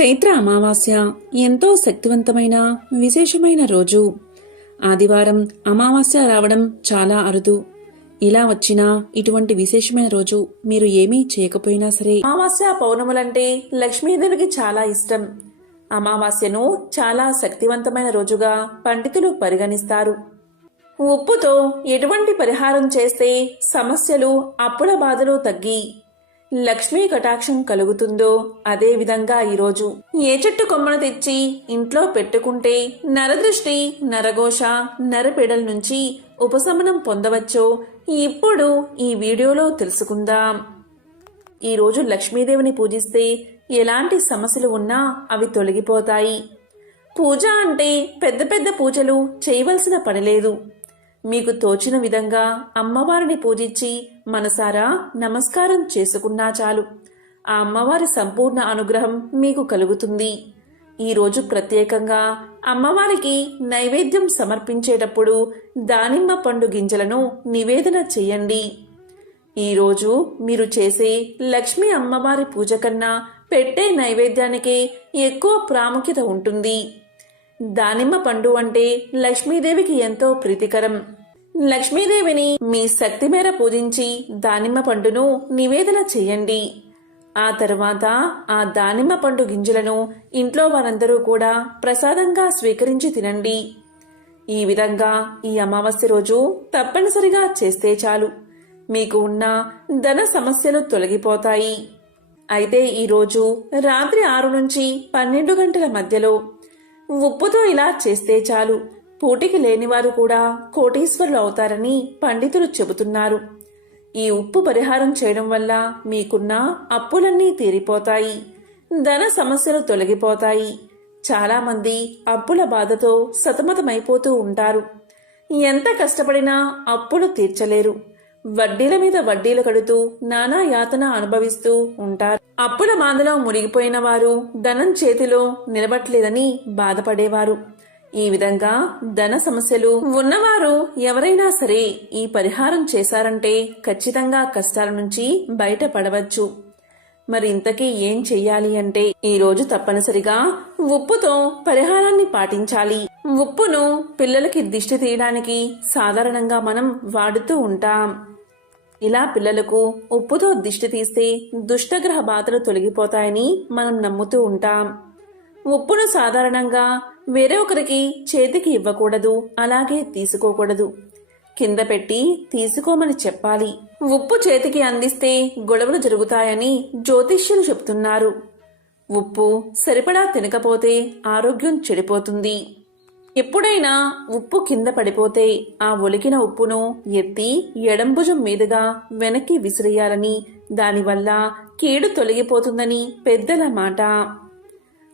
చైత్ర అమావాస్య ఎంతో శక్తివంతమైన విశేషమైన రోజు. ఆదివారం అమావాస్య రావడం చాలా అరుదు. ఇలా వచ్చినా ఇటువంటి విశేషమైన రోజు మీరు ఏమీ చేయకపోయినా సరే, అమావాస్య పౌర్ణములంటే లక్ష్మీదేవికి చాలా ఇష్టం. అమావాస్యను చాలా శక్తివంతమైన రోజుగా పండితులు పరిగణిస్తారు. ఉప్పుతో ఎటువంటి పరిహారం చేస్తే సమస్యలు, అప్పుల బాధలు తగ్గి లక్ష్మీ కటాక్షం కలుగుతుందో అదే విధంగా ఈరోజు ఏ చెట్టు కొమ్మను తెచ్చి ఇంట్లో పెట్టుకుంటే నరదృష్టి, నరఘోష, నరపీడల నుంచి ఉపశమనం పొందవచ్చో ఇప్పుడు ఈ వీడియోలో తెలుసుకుందాం. ఈరోజు లక్ష్మీదేవిని పూజిస్తే ఎలాంటి సమస్యలు ఉన్నా అవి తొలగిపోతాయి. పూజ అంటే పెద్ద పెద్ద పూజలు చేయవలసిన పనిలేదు. మీకు తోచిన విధంగా అమ్మవారిని పూజించి మనసారా నమస్కారం చేసుకున్నా చాలు. ఆ అమ్మవారి సంపూర్ణ అనుగ్రహం మీకు కలుగుతుంది. ఈరోజు ప్రత్యేకంగా అమ్మవారికి నైవేద్యం సమర్పించేటప్పుడు దానిమ్మ పండు గింజలను నివేదన చెయ్యండి. ఈరోజు మీరు చేసే లక్ష్మీ అమ్మవారి పూజ కన్నా పెట్టే నైవేద్యానికే ఎక్కువ ప్రాముఖ్యత ఉంటుంది. దానిమ్మ పండు అంటే లక్ష్మీదేవికి ఎంతో ప్రీతికరం. లక్ష్మీదేవిని మీ శక్తి మేర పూజించి దానిమ్మ పండును నివేదన చెయ్యండి. ఆ తర్వాత ఆ దానిమ్మ పండు గింజలను ఇంట్లో వారందరూ కూడా ప్రసాదంగా స్వీకరించి తినండి. ఈ విధంగా ఈ అమావాస్య రోజు తప్పనిసరిగా చేస్తే చాలు, మీకు ఉన్న ధన సమస్యలు తొలగిపోతాయి. అయితే ఈరోజు రాత్రి 6 నుంచి 12 గంటల మధ్యలో ఉప్పుతో ఇలా చేస్తే చాలు, పోటీకి లేనివారు కూడా కోటీశ్వరులు అవుతారని పండితులు చెబుతున్నారు. ఈ ఉప్పు పరిహారం చేయడం వల్ల మీకున్న అప్పులన్నీ తీరిపోతాయి, ధన సమస్యలు తొలగిపోతాయి. చాలా మంది అప్పుల బాధతో సతమతమైపోతూ ఉంటారు. ఎంత కష్టపడినా అప్పులు తీర్చలేరు. వడ్డీల మీద వడ్డీలు కడుతూ నానా యాతన అనుభవిస్తూ ఉంటారు. అప్పుల బాధలో మునిగిపోయిన వారు ధనం చేతిలో నిలబట్లేదని బాధపడేవారు. ఈ విధంగా ధన సమస్యలు ఉన్నవారు ఎవరైనా సరే ఈ పరిహారం చేశారంటే ఖచ్చితంగా కష్టాల నుంచి బయటపడవచ్చు. మరి ఇంతకీ ఏం చెయ్యాలి అంటే, ఈ రోజు తప్పనిసరిగా ఉప్పుతో పరిహారాన్ని పాటించాలి. ఉప్పును పిల్లలకి దిష్టి తీయడానికి సాధారణంగా మనం వాడుతూ ఉంటాం. ఇలా పిల్లలకు ఉప్పుతో దిష్టి తీస్తే దుష్టగ్రహ బాధలు తొలగిపోతాయని మనం నమ్ముతూ ఉంటాం. ఉప్పును సాధారణంగా వేరే ఒకరికి చేతికి ఇవ్వకూడదు, అలాగే తీసుకోకూడదు. కింద పెట్టి తీసుకోమని చెప్పాలి. ఉప్పు చేతికి అందిస్తే గొడవలు జరుగుతాయని జ్యోతిష్యులు చెప్తున్నారు. ఉప్పు సరిపడా తినకపోతే ఆరోగ్యం చెడిపోతుంది. ఎప్పుడైనా ఉప్పు కింద పడిపోతే ఆ ఒలికిన ఉప్పును ఎత్తి ఎడంభుజం మీదుగా వెనక్కి విసిరేయాలని, దానివల్ల కీడు తొలగిపోతుందని పెద్దల మాట.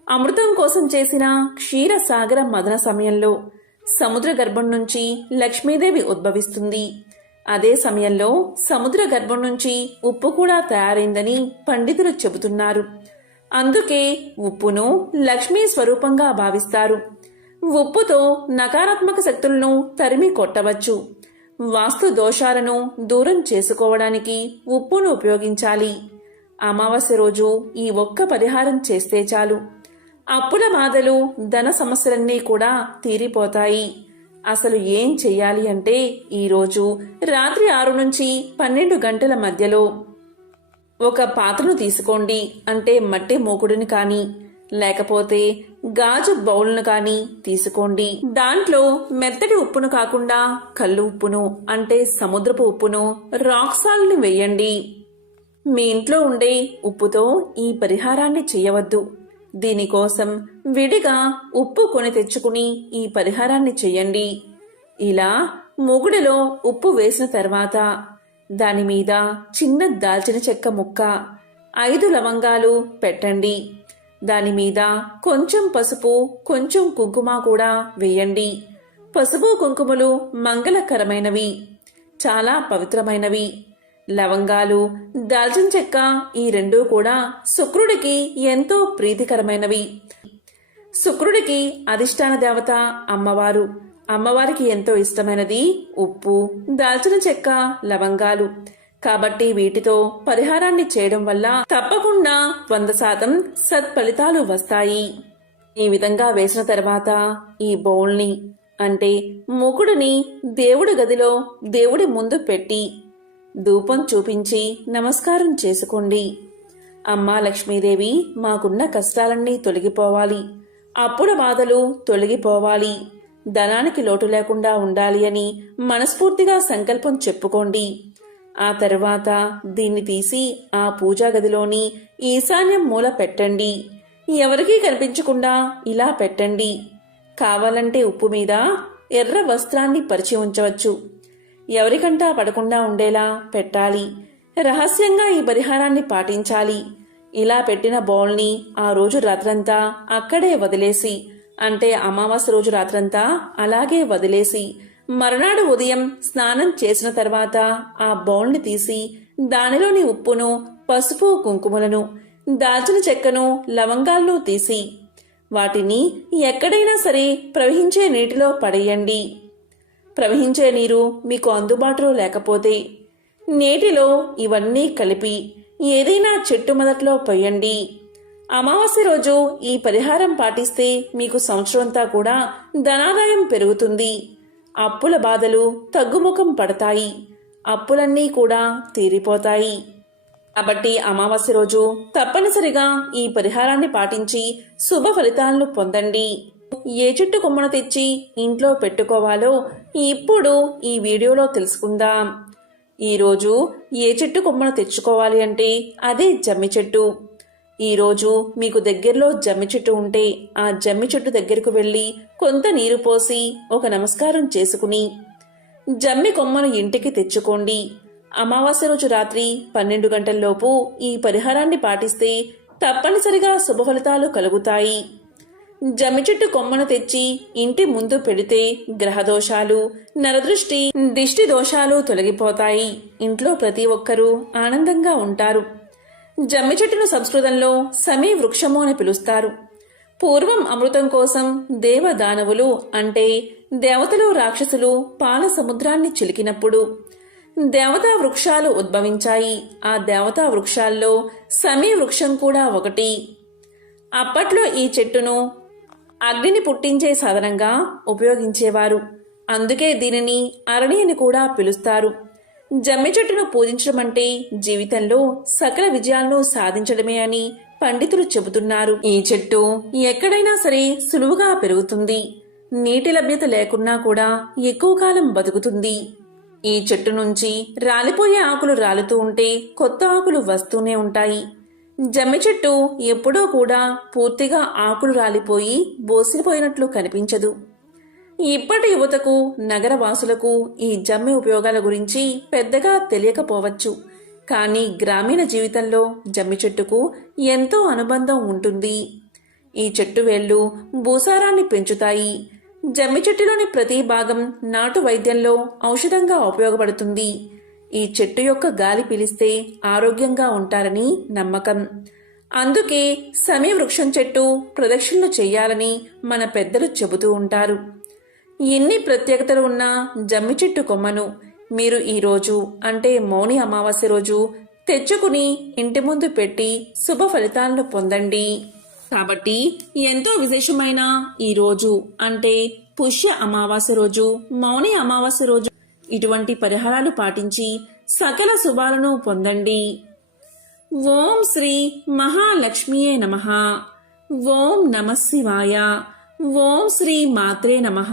అమృతం కోసం చేసిన క్షీరసాగర మదన సమయంలో సముద్ర గర్భం నుంచి లక్ష్మీదేవి ఉద్భవిస్తుంది. అదే సమయంలో సముద్ర గర్భం నుంచి ఉప్పు కూడా తయారైందని పండితులు చెబుతున్నారు. అందుకే ఉప్పును లక్ష్మీ స్వరూపంగా భావిస్తారు. ఉప్పుతో నకారాత్మక శక్తులను తరిమి కొట్టవచ్చు. వాస్తు దోషాలను దూరం చేసుకోవడానికి ఉప్పును ఉపయోగించాలి. అమావాస్య రోజు ఈ ఒక్క పరిహారం చేస్తే చాలు, అప్పుల బాధలు, ధన సమస్యలన్నీ కూడా తీరిపోతాయి. అసలు ఏం చెయ్యాలి అంటే, ఈరోజు రాత్రి 6 నుంచి 12 గంటల మధ్యలో ఒక పాత్రను తీసుకోండి. అంటే మట్టి మూకుడిని కానీ లేకపోతే గాజు బౌల్ను కానీ తీసుకోండి. దాంట్లో మెత్తటి ఉప్పును కాకుండా కల్లు ఉప్పును, అంటే సముద్రపు ఉప్పును, రాక్ సాల్ట్ ని వేయండి. మీ ఇంట్లో ఉండే ఉప్పుతో ఈ పరిహారాన్ని చేయవద్దు. దీనికోసం విడిగా ఉప్పు కొని తెచ్చుకుని ఈ పరిహారాన్ని చెయ్యండి. ఇలా మూగుడిలో ఉప్పు వేసిన తర్వాత దానిమీద చిన్న దాల్చిన చెక్క ముక్క, 5 లవంగాలు పెట్టండి. దానిమీద కొంచెం పసుపు, కొంచెం కుంకుమ కూడా వేయండి. పసుపు కుంకుమలు మంగళకరమైనవి, చాలా పవిత్రమైనవి. లవంగాలు, దాల్చిన చెక్క ఈ రెండూ కూడా శుక్రుడికి ఎంతో ప్రీతికరమైనవి. శుక్రుడికి అధిష్టాన దేవత అమ్మవారు. అమ్మవారికి ఎంతో ఇష్టమైనది ఉప్పు, దాల్చిన చెక్క, లవంగాలు. కాబట్టి వీటితో పరిహారాన్ని చేయడం వల్ల తప్పకుండా 100% సత్ఫలితాలు వస్తాయి. ఈ విధంగా వేసిన తర్వాత ఈ బౌల్ని అంటే ముకుడుని దేవుడి గదిలో దేవుడి ముందు పెట్టి ధూపం చూపించి నమస్కారం చేసుకోండి. అమ్మా లక్ష్మీదేవి, మాకున్న కష్టాలన్నీ తొలగిపోవాలి, అప్పుల బాధలు తొలగిపోవాలి, ధనానికి లోటు లేకుండా ఉండాలి అని మనస్ఫూర్తిగా సంకల్పం చెప్పుకోండి. ఆ తర్వాత దీన్ని తీసి ఆ పూజా గదిలోని ఈశాన్యం మూల పెట్టండి. ఎవరికీ కనిపించకుండా ఇలా పెట్టండి. కావాలంటే ఉప్పు మీద ఎర్ర వస్త్రాన్ని పరిచి ఉంచవచ్చు. ఎవరికంటా పడకుండా ఉండేలా పెట్టాలి. రహస్యంగా ఈ పరిహారాన్ని పాటించాలి. ఇలా పెట్టిన బౌల్ని ఆ రోజు రాత్రంతా అక్కడే వదిలేసి, అంటే అమావాస్య రోజు రాత్రంతా అలాగే వదిలేసి మరునాడు ఉదయం స్నానం చేసిన తర్వాత ఆ బౌల్ని తీసి దానిలోని ఉప్పును, పసుపు, కుంకుమలను, దాల్చిన చెక్కను, లవంగాలను తీసి వాటిని ఎక్కడైనా సరే ప్రవహించే నీటిలో పడేయండి. ప్రవహించే నీరు మీకు అందుబాటులో లేకపోతే నీటిలో ఇవన్నీ కలిపి ఏదైనా చెట్టు మొదట్లో పోయండి. అమావాస్య రోజు ఈ పరిహారం పాటిస్తే మీకు సంవత్సరంతా కూడా ధనాదాయం పెరుగుతుంది. అప్పుల బాధలు తగ్గుముఖం పడతాయి. అప్పులన్నీ కూడా తీరిపోతాయి. కాబట్టి అమావాస్య రోజు తప్పనిసరిగా ఈ పరిహారాన్ని పాటించి శుభ ఫలితాలను పొందండి. ఏ చెట్టు కొమ్మను తెచ్చి ఇంట్లో పెట్టుకోవాలో ఇప్పుడు ఈ వీడియోలో తెలుసుకుందాం. ఈరోజు ఏ చెట్టు కొమ్మను తెచ్చుకోవాలి అంటే అదే జమ్మి చెట్టు. ఈరోజు మీకు దగ్గరలో జమ్మి చెట్టు ఉంటే ఆ జమ్మి చెట్టు దగ్గరకు వెళ్ళి కొంత నీరు పోసి ఒక నమస్కారం చేసుకుని జమ్మి కొమ్మను ఇంటికి తెచ్చుకోండి. అమావాస్య రోజు రాత్రి 12 గంటల్లోపు ఈ పరిహారాన్ని పాటిస్తే తప్పనిసరిగా శుభ ఫలితాలు కలుగుతాయి. జమ్మి చెట్టు కొమ్మను తెచ్చి ఇంటి ముందు పెడితే గ్రహదోషాలు, నరదృష్టి, దిష్టి దోషాలు తొలగిపోతాయి. ఇంట్లో ప్రతి ఒక్కరూ ఆనందంగా ఉంటారు. జమ్మి చెట్టును సంస్కృతంలో సమీ వృక్షము అని పిలుస్తారు. పూర్వం అమృతం కోసం దేవదానవులు అంటే దేవతలు, రాక్షసులు పాల సముద్రాన్ని చిలికినప్పుడు దేవతా వృక్షాలు ఉద్భవించాయి. ఆ దేవతా వృక్షాల్లో సమీ వృక్షం కూడా ఒకటి. అప్పట్లో ఈ చెట్టును అగ్నిని పుట్టించే సాధనంగా ఉపయోగించేవారు. అందుకే దీనిని అరణి అని కూడా పిలుస్తారు. జమ్మి చెట్టును పూజించడం అంటే జీవితంలో సకల విజయాలను సాధించడమే అని పండితులు చెబుతున్నారు. ఈ చెట్టు ఎక్కడైనా సరే సులువుగా పెరుగుతుంది. నీటి లభ్యత లేకున్నా కూడా ఎక్కువ కాలం బతుకుతుంది. ఈ చెట్టు నుంచి రాలిపోయే ఆకులు రాలుతూ ఉంటే కొత్త ఆకులు వస్తూనే ఉంటాయి. జమ్మి చెట్టు ఎప్పుడూ కూడా పూర్తిగా ఆకులు రాలిపోయి బోసిపోయినట్లు కనిపించదు. ఇప్పటి యువతకు, నగర వాసులకు ఈ జమ్మి ఉపయోగాల గురించి పెద్దగా తెలియకపోవచ్చు. కానీ గ్రామీణ జీవితంలో జమ్మి చెట్టుకు ఎంతో అనుబంధం ఉంటుంది. ఈ చెట్టు వేళ్ళు భూసారాన్ని పెంచుతాయి. జమ్మి చెట్టులోని ప్రతి భాగం నాటు వైద్యంలో ఔషధంగా ఉపయోగపడుతుంది. ఈ చెట్టు యొక్క గాలి పీలిస్తే ఆరోగ్యంగా ఉంటారని నమ్మకం. అందుకే సమీ వృక్షం చెట్టు ప్రదక్షిణలు చెయ్యాలని మన పెద్దలు చెబుతూ ఉంటారు. ఎన్ని ప్రత్యేకతలు ఉన్న జమ్మి చెట్టు కొమ్మను మీరు ఈరోజు అంటే మౌని అమావాస్య రోజు తెచ్చుకుని ఇంటి ముందు పెట్టి శుభ ఫలితాలను పొందండి. కాబట్టి ఎంతో విశేషమైన ఈ రోజు అంటే పుష్య అమావాస్య రోజు, మౌని అమావాస్య రోజు ఇటువంటి పరిహారాలు పాటించి సకల శుభాలను పొందండి. ఓం శ్రీ మహాలక్ష్మియే నమః. ఓం నమః శివాయ. ఓం శ్రీ మాత్రే నమః.